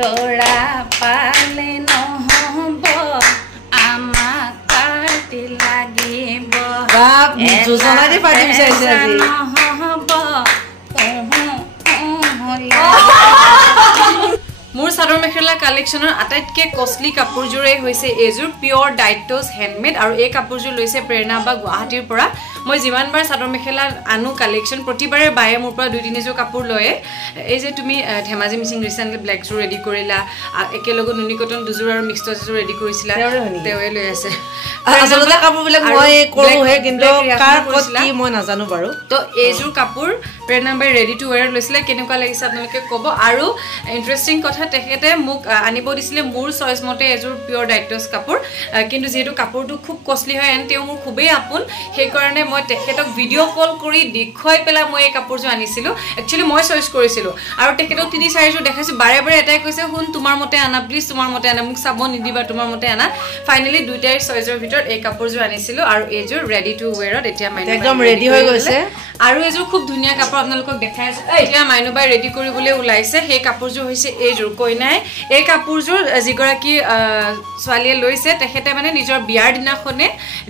লৰা পালে নহব আমাক পাৰ্টি লাগিব বাপ যোজনা দি পাৰ্টি বিচাৰিছে আজি নহব মোৰ চাদৰ মেখেলা কালেকশ্যনৰ আটাইতকৈ কষ্টলি কাপোৰযোৰে হৈছে এইযোৰ পিয়ৰ ডাইটছ হেণ্ডমেড আৰু এই কাপোৰযোৰ লৈছে প্ৰেৰণা বা গুৱাহাটীৰ পৰা মই যিমানবাৰ চাদৰ মেখেলা আনো কালেকশ্যন প্ৰতিবাৰে বায়ে মোৰ পৰা 2-3যোৰ কাপোৰ লয়ে এই যে তুমি ধেমাজি মিচিং ৰিচেণ্টলি ব্লেকযোৰ ৰেডি কৰিলা একেলগে নুনি কটন দুযোৰ আৰু মিক্স টচযোৰ ৰেডি কৰিছিলা তেওঁৱে লৈ আছে আচলতে কাপোৰবিলাক মই কৰোহে কিন্তু কাৰ ক'ত কি মই নাজানো বাৰু তো এইযোৰ কাপোৰ প্ৰেৰণা বাই ৰেডি টু ৱেয়াৰ লৈছিলে কেনেকুৱা লাগিছে আপোনালোকে ক'ব আৰু ইণ্টাৰেষ্টিং কথা তেখেতে মোক আনিব দিছিলে মোৰ চইচ মতে এযোৰ পিয়ৰ ডাইটছ কাপোৰ কিন্তু যেহেতু কাপোৰটো খুব কষ্টলি হয় এণ্ড তেওঁ মোৰ খুবেই আপোন সেইকাৰণে মই তেখেতক ভিডিঅ' কল কৰি দেখুৱাই পেলাই মই এই কাপোৰযোৰ আনিছিলোঁ একচুৱেলি মই চইচ কৰিছিলোঁ আৰু তেখেতক 3-4যোৰ দেখাইছোঁ বাৰে বাৰে এটাই কৈছে শুন তোমাৰ মতে আনা প্লিজ তোমাৰ মতে আনা মোক চাব নিদিবা তোমাৰ মতে আনা ফাইনেলি 2টাৰ চইচৰ ভিতৰত এই কাপোৰযোৰ আনিছিলোঁ আৰু এইযোৰ ৰেডি টু ৱেয়াৰত এতিয়া মাইনু একদম ৰেডি হৈ গৈছে আৰু এইযোৰ খুব ধুনীয়া কাপোৰ আপোনালোকক দেখাই আছোঁ এতিয়া মাইনু বাই ৰেডি কৰিবলৈ ওলাইছে সেই কাপোৰযোৰ হৈছে এইযোৰ কইনাই এই কাপোৰযোৰ যিগৰাকী ছোৱালীয়ে লৈছে তেখেতে মানে নিজৰ বিয়াৰ দিনাখনে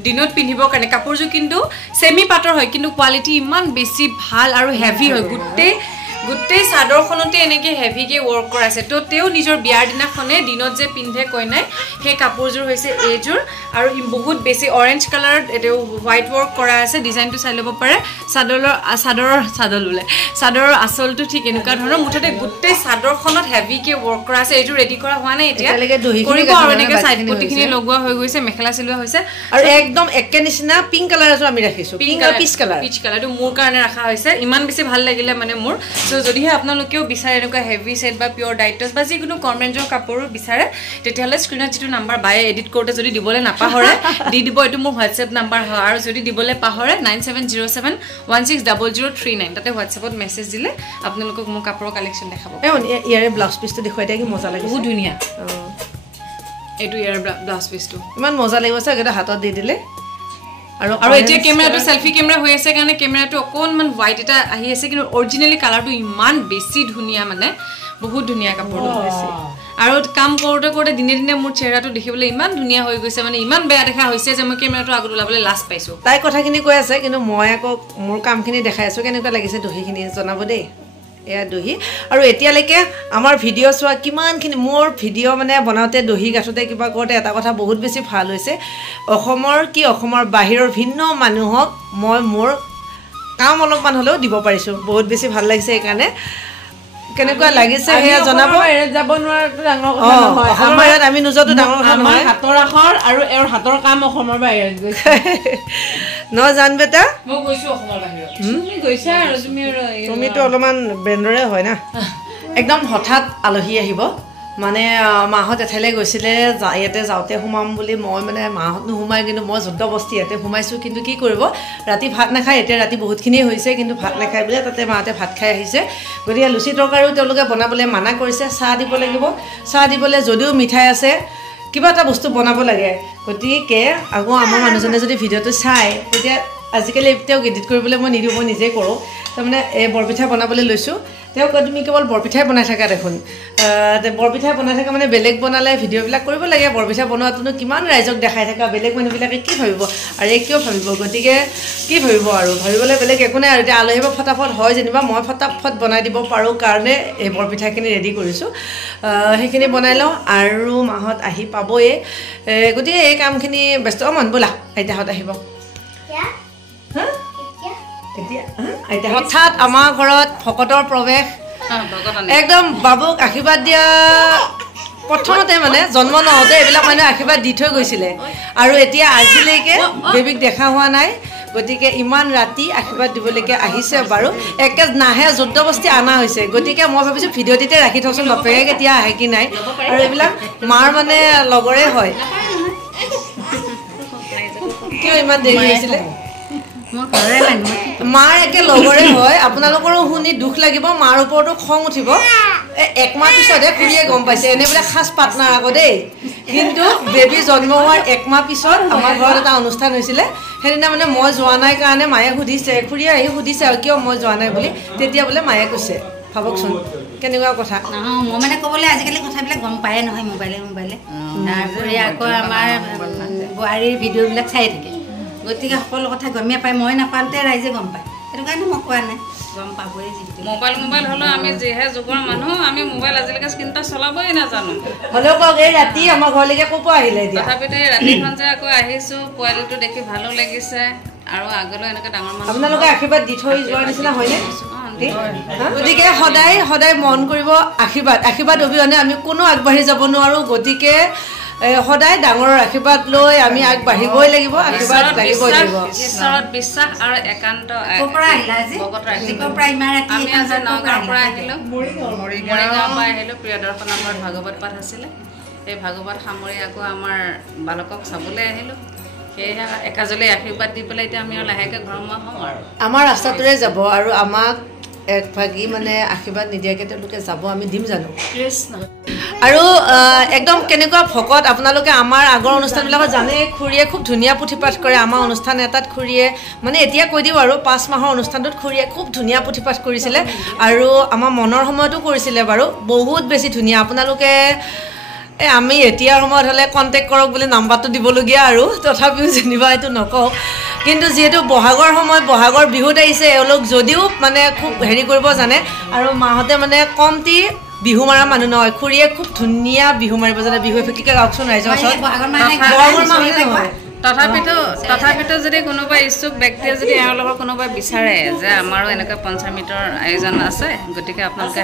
দিনত পিন্ধিবৰ কাৰণে কাপোৰযোৰ কিন্তু সেমি পাটৰ হয় কিন্তু কোৱালিটি ইমান বেছি ভাল আৰু হেভি হয় গোটেই চাদৰখনতে এনেকৈ হেভিকে ৱৰ্ক কৰা আছে তো তেওঁ নিজৰ বিয়াৰ দিনাখনে দিনত যে পিন্ধে কইনাই সেই কাপোৰযোৰ হৈছে এইযোৰ আৰু বহুত বেছি অৰেঞ্জ কালাৰত এইটো হোৱাইট ৱৰ্ক কৰা আছে ডিজাইনটো চাই ল'ব পাৰে চাদৰৰ আচলটো ঠিক এনেকুৱা ধৰণৰ মুঠতে গোটেই চাদৰখনত হেভিকে ৱৰ্ক কৰা আছে এইযোৰ ৰেডি কৰা হোৱা নাই এতিয়া কৰিব আৰু এনেকৈ চাইড পটিখিনি লগোৱা হৈ গৈছে মেখেলা চিলোৱা হৈছে আৰু একদম একে নিচিনা পিংক কালাৰ এযোৰ আমি ৰাখিছোঁ পিংক আৰু পিচ কালাৰটো মোৰ কাৰণে ৰখা হৈছে ইমান বেছি ভাল লাগিলে মানে মোৰ তো যদিহে আপোনালোকেও বিচাৰে এনেকুৱা হেভি সেট বা পিয়ৰ ডাইটছ বা যিকোনো কম ৰেঞ্জৰ কাপোৰো বিচাৰে তেতিয়াহ'লে স্ক্ৰীনত যিটো নাম্বাৰ বায়ে এডিট কৰোঁতে যদি দিবলৈ নাপাহৰে দি দিব এইটো মোৰ হোৱাটছএপ নাম্বাৰ হয় আৰু যদি দিবলৈ পাহৰে 9707160039 তাতে হোৱাটছএপত মেছেজ দিলে আপোনালোকক মোৰ কাপোৰৰ কালেকশ্যন দেখাব ইয়াৰে ব্লাউজ পিচটো দেখুৱাই দিয়া কি মজা লাগে বহুত ধুনীয়া এইটো ইয়াৰ ব্লাউজ পিচটো ইমান মজা লাগিব চাগে হাতত দি দিলে আৰু এতিয়া কেমেৰাটো সেলফি কেমেৰা হৈ আছে কাৰণে কেমেৰাটো অকণমান হোৱাইট এটা আহি আছে কিন্তু অৰিজিনেলি কালাৰটো ইমান বেছি ধুনীয়া মানে বহুত ধুনীয়া কাপোৰটো হৈছে আৰু কাম কৰোঁতে দিনে দিনে মোৰ চেহেৰাটো দেখিবলৈ ইমান ধুনীয়া হৈ গৈছে মানে ইমান বেয়া দেখা হৈছে যে মই কেমেৰাটো আগত ওলাবলৈ লাজ পাইছোঁ তাই কথাখিনি কৈ আছে কিন্তু মই আকৌ মোৰ কামখিনি দেখাই আছোঁ কেনেকুৱা লাগিছে দহিখিনি জনাব দেই এয়া দহি আৰু এতিয়ালৈকে আমাৰ ভিডিঅ' চোৱা কিমানখিনি মোৰ ভিডিঅ' মানে বনাওঁতে দহি গাঠোঁতে কিবা কৰোঁতে এটা কথা বহুত বেছি ভাল হৈছে অসমৰ বাহিৰৰ ভিন্ন মানুহক মই মোৰ কাম অলপমান হ'লেও দিব পাৰিছোঁ বহুত বেছি ভাল লাগিছে সেইকাৰণে কেনেকুৱা লাগিছে সেয়া জনাব যাব নোৱাৰাটো ডাঙৰ কথা নহয় অসমৰ বাহিৰত আমি নোযোৱাটো ডাঙৰ কথা নহয় হাতৰ আখৰ আৰু এওঁৰ হাতৰ কাম অসমৰ বাহিৰত গৈছে নহয় জান বেটা মই গৈছোঁ অসমৰ বাহিৰত তুমি গৈছা আৰু তুমিতো অলপমান ব্ৰেণ্ডৰে হয় না একদম হঠাৎ আলহী আহিব মানে মাহঁত এঠাইলৈ গৈছিলে ইয়াতে যাওঁতে সোমাম বুলি মই মানে মাহঁত নোসোমাই কিন্তু মই জবৰদস্তি ইয়াতে সোমাইছোঁ কিন্তু কি কৰিব ৰাতি ভাত নাখায় এতিয়া ৰাতি বহুতখিনিয়ে হৈছে কিন্তু ভাত নাখায় বোলে তাতে মাহঁতে ভাত খাই আহিছে গতিকে লুচি তৰকাৰীও তেওঁলোকে বনাবলৈ মানা কৰিছে চাহ দিব লাগিব চাহ দিবলৈ যদিও মিঠাই আছে কিবা এটা বস্তু বনাব লাগে গতিকে আকৌ আমাৰ মানুহজনে যদি ভিডিঅ'টো চায় তেতিয়া আজিকালি তেওঁক এডিট কৰিবলৈ মই নিদিওঁ মই নিজেই কৰোঁ তাৰমানে এই বৰপিঠা বনাবলৈ লৈছোঁ তেওঁ কয় তুমি কেৱল বৰপিঠাই বনাই থাকা দেখোন বৰপিঠাই বনাই থাকা মানে বেলেগ বনালে ভিডিঅ'বিলাক কৰিব লাগে বৰপিঠা বনোৱাটোনো কিমান ৰাইজক দেখাই থাকা বেলেগ মানুহবিলাকে কি ভাবিব আৰু এই কিয় ভাবিব গতিকে কি ভাবিব আৰু ভাবিবলৈ বেলেগ একো নাই আৰু এতিয়া আলহী বা ফটাফট হয় যেনিবা মই ফটাফট বনাই দিব পাৰোঁ কাৰণে এই বৰপিঠাখিনি ৰেডি কৰিছোঁ সেইখিনি বনাই লওঁ আৰু মাহঁত আহি পাবয়ে গতিকে এই কামখিনি ব্যস্ত মন ব'লা আইতাহঁত আহিব এতিয়া হঠাৎ আমাৰ ঘৰত ভকতৰ প্ৰৱেশ একদম বাবুক আশীৰ্বাদ দিয়া প্ৰথমতে মানে জন্ম নহওঁতে এইবিলাক মানুহে আশীৰ্বাদ দি থৈ গৈছিলে আৰু এতিয়া আজিলৈকে বেবীক দেখা হোৱা নাই গতিকে ইমান ৰাতি আশীৰ্বাদ দিবলৈকে আহিছে বাৰু একে নাহে জবৰদস্তি অনা হৈছে গতিকে মই ভাবিছোঁ ভিডিঅ'টিতে ৰাখি থওকচোন বাপেকে কেতিয়া আহে কি নাই আৰু এইবিলাক মাৰ মানে লগৰে হয় কিয় ইমান দেৰি হৈছিলে মাৰ একে লগৰে হয় আপোনালোকৰো শুনি দুখ লাগিব মাৰ ওপৰতো খং উঠিব একমাহ পিছতহে খুৰীয়ে গম পাইছে এনে বোলে সাজ পাতনাৰ আকৌ দেই কিন্তু বেবী জন্ম হোৱাৰ একমাহ পিছত আমাৰ ঘৰত এটা অনুষ্ঠান হৈছিলে সেইদিনা মানে মই যোৱা নাই কাৰণে মায়ে সুধিছে খুৰীয়ে আহি সুধিছে আৰু কিয় মই যোৱা নাই বুলি তেতিয়া বোলে মায়ে কৈছে ভাবকচোন কেনেকুৱা কথা মই মানে ক'বলৈ আজিকালি কথাবিলাক গম পায়ে নহয় মোবাইলে তাৰপৰি আকৌ আমাৰ বোৱাৰীৰ ভিডিঅ'বিলাক চাই থাকে গতিকে সকলো কথা গমেই পায় মই নাপাওঁতে ৰাইজে গম পায় সেইটো কাৰণে মই কোৱা নাই গম পাবই যিটো মোবাইল হ'লেও আমি যিহে যুগৰ মানুহ আমি মোবাইল আজিলৈকে স্ক্ৰীন টাচ চলাবই নাজানো হ'লেও কওক এই ৰাতি আমাৰ ঘৰলৈকে ক'ৰ পৰা আহিলে এতিয়া তথাপিতো এই ৰাতিখন যে আকৌ আহিছোঁ পোৱালিটো দেখি ভালো লাগিছে আৰু আগলৈ এনেকৈ ডাঙৰ মানুহ আপোনালোকে আশীৰ্বাদ দি থৈ যোৱাৰ নিচিনা হয়নে গতিকে সদায় মন কৰিব আশীৰ্বাদ অবিহনে আমি কোনো আগবাঢ়ি যাব নোৱাৰোঁ গতিকে সদায় ডাঙৰৰ আশীৰ্বাদ লৈ আমি আগবাঢ়িবই লাগিব আশীৰ্বাদ লাগিবই লাগিব ঈশ্বৰত বিশ্বাস আৰু একান্ত আমি আজি নগাঁৱৰ পৰা আহিলোঁ মৰিগাঁৱৰ পৰা আহিলোঁ প্ৰিয় দৰ্শন আমাৰ ভাগৱত পাঠ আছিলে সেই ভাগৱত সামৰি আকৌ আমাৰ বালকক চাবলৈ আহিলোঁ সেয়েহে একাজলে আশীৰ্বাদ দি পেলাই এতিয়া আমি আৰু লাহেকৈ ঘৰমুৱা হওঁ আৰু আমাৰ ৰাস্তাটোৰে যাব আৰু আমাক একভাগী মানে আশীৰ্বাদ নিদিয়াকৈ তেওঁলোকে যাব আমি দিম জানো আৰু একদম কেনেকুৱা ভকত আপোনালোকে আমাৰ আগৰ অনুষ্ঠানবিলাকত জানে খুৰীয়ে খুব ধুনীয়া পুথি পাঠ কৰে আমাৰ অনুষ্ঠান এটাত খুৰীয়ে মানে এতিয়া কৈ দিওঁ আৰু 5 মাহৰ অনুষ্ঠানটোত খুৰীয়ে খুব ধুনীয়া পুথি পাঠ কৰিছিলে আৰু আমাৰ মনৰ সময়তো কৰিছিলে বাৰু বহুত বেছি ধুনীয়া আপোনালোকে আমি এতিয়াৰ সময়ত হ'লে কণ্টেক্ট কৰক বুলি নাম্বাৰটো দিবলগীয়া আৰু তথাপিও যেনিবা এইটো নকওঁ কিন্তু যিহেতু বহাগৰ সময় বহাগৰ বিহুত আহিছে এওঁলোক যদিও মানে খুব হেৰি কৰিব জানে আৰু মাহঁতে মানে কমটি বিহু মাৰা মানুহ নহয় খুৰীয়ে খুব ধুনীয়া বিহু মাৰিব জানে বিহু এফেটিকে গাওকচোন ৰাইজৰ ওচৰত তথাপিতো যদি কোনোবা ইচ্ছুক ব্যক্তিয়ে যদি এওঁলোকৰ কোনোবাই বিচাৰে যে আমাৰো এনেকুৱা পঞ্চামৃতৰ আয়োজন আছে গতিকে আপোনালোকে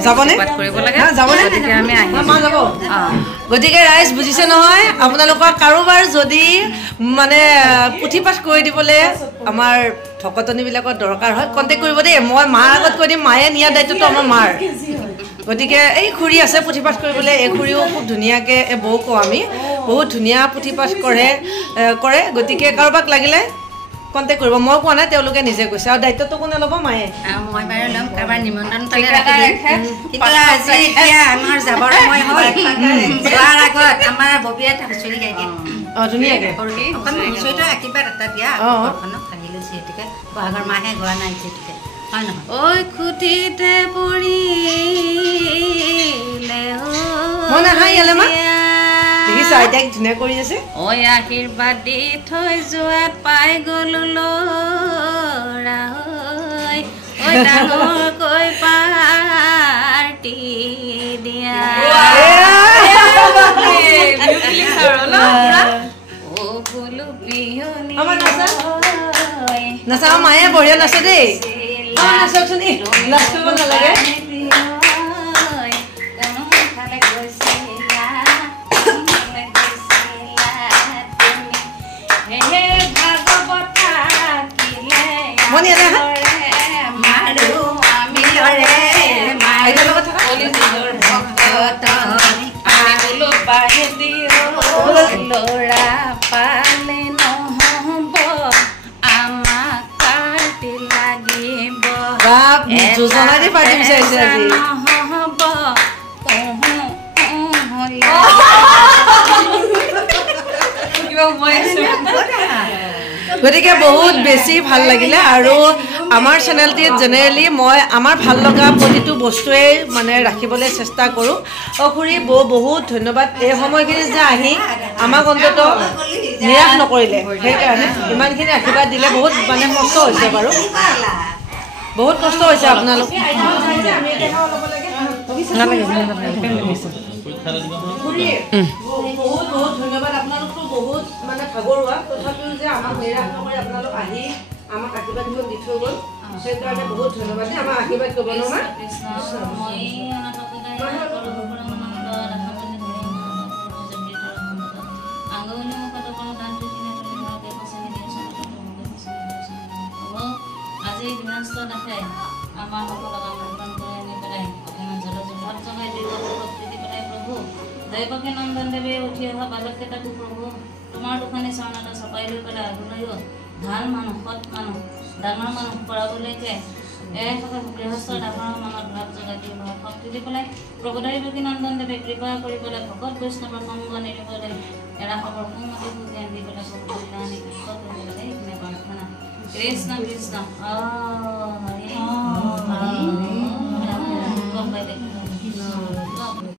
কৰিব লাগে গতিকে আমি আহিম গতিকে ৰাইজ বুজিছে নহয় আপোনালোকৰ কাৰোবাৰ যদি মানে পুথি পাঠ কৰি দিবলৈ আমাৰ ভকতনীবিলাকৰ দৰকাৰ হয় কণ্টেক্ট কৰিব দেই মই মাৰ আগত কৈ দিম মায়ে নিয়া দায়িত্বটো আমাৰ মাৰ গতিকে এই খুৰী আছে পুথি পাঠ কৰিবলৈ এই খুৰীও খুব ধুনীয়াকৈ বৌ কওঁ আমি বহুত ধুনীয়া পুথি পাঠ কৰে গতিকে কাৰোবাক লাগিলে কণ্টেক্ট কৰিব মই কোৱা নাই তেওঁলোকে নিজে কৈছে আৰু দায়িত্বটো কোনে ল'ব মায়ে মই বাৰু ল'ম কাৰোবাৰ নিমন্ত্ৰণ পালে ৰাখি দিম কিন্তু আজি এতিয়া আমাৰ যাবৰ সময় হ'ল যোৱাৰ আগত আমাৰ ববিয়ে এটা হুঁচৰি গাই দিয়ে ধুনীয়াকৈ হুঁচৰিটো আশীৰ্বাদ এটা দিয়া ঘৰখনক ভাঙিলোঁ যিহেতুকে বহাগৰ মাহে গোৱা নাই যিহেতুকে ঐ খুটিতে পৰিলে ঐ আশীৰ্বাদ দি থৈ যোৱাত পাই গলো ল'ৰা ঐ ডাঙৰকৈ পাৰ্টি দিয়া নাচা মায়ে বঢ়িয়া নাচে দেই নাচকচোন লাজ কৰিব নালাগে ল'ৰা পালে নহ'ব আমাক পাৰ্টি লাগিব নহ'ব গতিকে বহুত বেছি ভাল লাগিলে আৰু আমাৰ চেনেলটিত জেনেৰেলি মই আমাৰ ভাল লগা প্ৰতিটো বস্তুৱেই মানে ৰাখিবলৈ চেষ্টা কৰোঁ খুৰী বৌ বহুত ধন্যবাদ এই সময়খিনি যে আহি আমাক অন্তত নিৰাশ নকৰিলে সেইকাৰণে ইমানখিনি আশীৰ্বাদ দিলে বহুত মানে কষ্ট হৈছে বাৰু বহুত কষ্ট হৈছে আপোনালোক বহুত বহুত ধন্যবাদ আপোনালোকতো বহুত মানে ভাগৰুৱা তথাপিও যে আমাক নিৰাশ নকৰি আপোনালোক আহি আমাক আশীৰ্বাদ দি থৈ গ'ল সেইকাৰণে বহুত ধন্যবাদ দেই আমাক আশীৰ্বাদ কৰিব নহয় আজি দিনাস্ত দেখে আমাৰ সকলক আমন্ত্ৰণ কৰি আনি পেলাই অকণমান জলজুভাত জগাই শক্তি দি পেলাই প্ৰভু দৈৱকী নন্দন দেৱী উঠি অহা বালককেইটাকো প্ৰভু তোমাৰ দুখনি চৰণতে চপাই লৈ পেলাই আগলৈও ভাল মানুহ সৎ মানুহ ডাঙৰ মানুহ কৰাবলৈকে এইসকল গৃহস্থ ডাঙৰ মনত ভাৱ জগাই দি শক্তি দি পেলাই প্ৰভু দৈৱকী নন্দন দেৱী কৃপা কৰি পেলাই ভকত বৈষ্ণৱৰ সংগ নিদিবলৈ এৰা খবৰ সুমতি জ্ঞান দি পেলাই প্ৰভু কল্যাণ এইখিনি প্ৰাৰ্থনা কৃষ্ণ কৃষ্ণ হৰি কৃষ্ণ